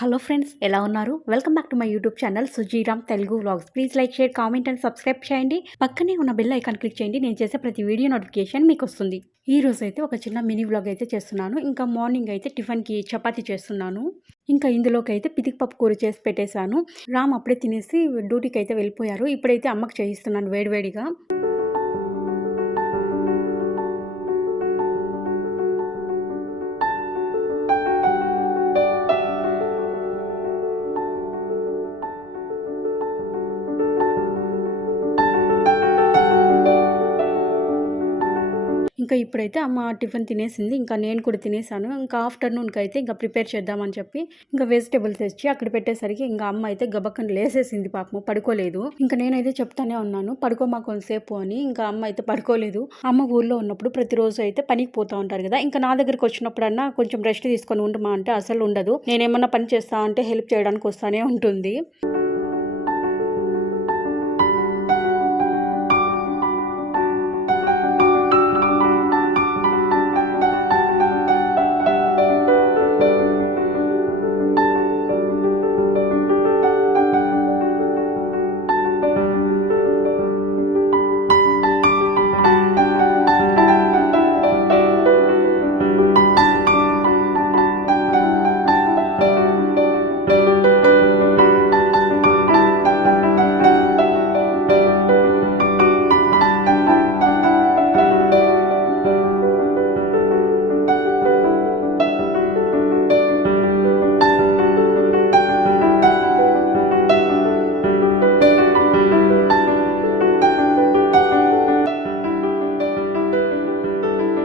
Hello friends, ఎలా ఉన్నారు? Welcome back to my YouTube channel Sujiram Telugu vlogs. Please like, share, comment and subscribe చేయండి. పక్కనే ఉన్న బెల్ ఐకాన్ క్లిక్ చేయండి. నేను చేసే ప్రతి వీడియో నోటిఫికేషన్ మీకు వస్తుంది. ఈ రోజు అయితే ఒక చిన్న మినీ వ్లాగ్ అయితే చేస్తున్నాను. ఇంకా మార్నింగ్ అయితే టిఫిన్కి చపాతీ చేస్తున్నాను. ఇంకా ఇందులోకి అయితే పితికి పప్పు కూర చేసి పెట్టేశాను. రామ్ అప్పుడే తినేసి డ్యూటీకి అయితే వెళ్ళిపోయారు. ఇప్పుడైతే అమ్మకి చేయిస్తున్నాను వేడివేడిగా. ఇంకా ఇప్పుడైతే అమ్మ టిఫిన్ తినేసింది. ఇంకా నేను కూడా తినేసాను. ఇంకా ఆఫ్టర్నూన్కి అయితే ఇంకా ప్రిపేర్ చేద్దామని చెప్పి ఇంకా వెజిటేబుల్స్ తెచ్చి అక్కడ పెట్టేసరికి ఇంకా అమ్మ అయితే గబక్కన లేసేసింది, పాపం పడుకోలేదు. ఇంకా నేనైతే చెప్తానే ఉన్నాను, పడుకోమా కొంతసేపు అని. ఇంకా అమ్మ అయితే పడుకోలేదు. అమ్మ ఊర్లో ఉన్నప్పుడు ప్రతిరోజు అయితే పనికి పోతూ ఉంటారు కదా, ఇంకా నా దగ్గరికి వచ్చినప్పుడన్నా కొంచెం రెస్ట్ తీసుకొని ఉండమా అంటే అసలు ఉండదు. నేనేమన్నా పని చేస్తా అంటే హెల్ప్ చేయడానికి వస్తానే ఉంటుంది.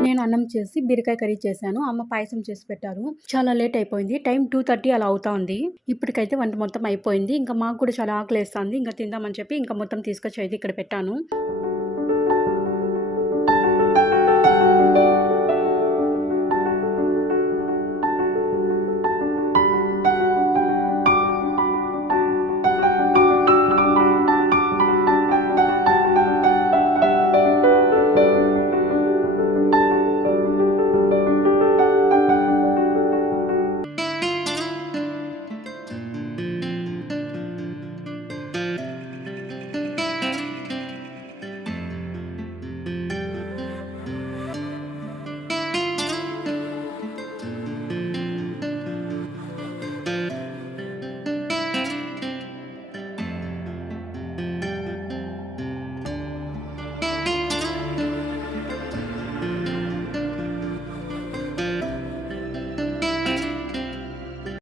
నేను అన్నం చేసి బీరకాయ కర్రీ చేశాను. అమ్మ పాయసం చేసి పెట్టారు. చాలా లేట్ అయిపోయింది. టైం 2:30 అలా అవుతా ఉంది. ఇప్పటికైతే వంట మొత్తం అయిపోయింది. ఇంకా మాకు కూడా చాలా ఆకలేస్తుంది. ఇంకా తిందామని చెప్పి ఇంకా మొత్తం తీసుకొచ్చి అయితే ఇక్కడ పెట్టాను.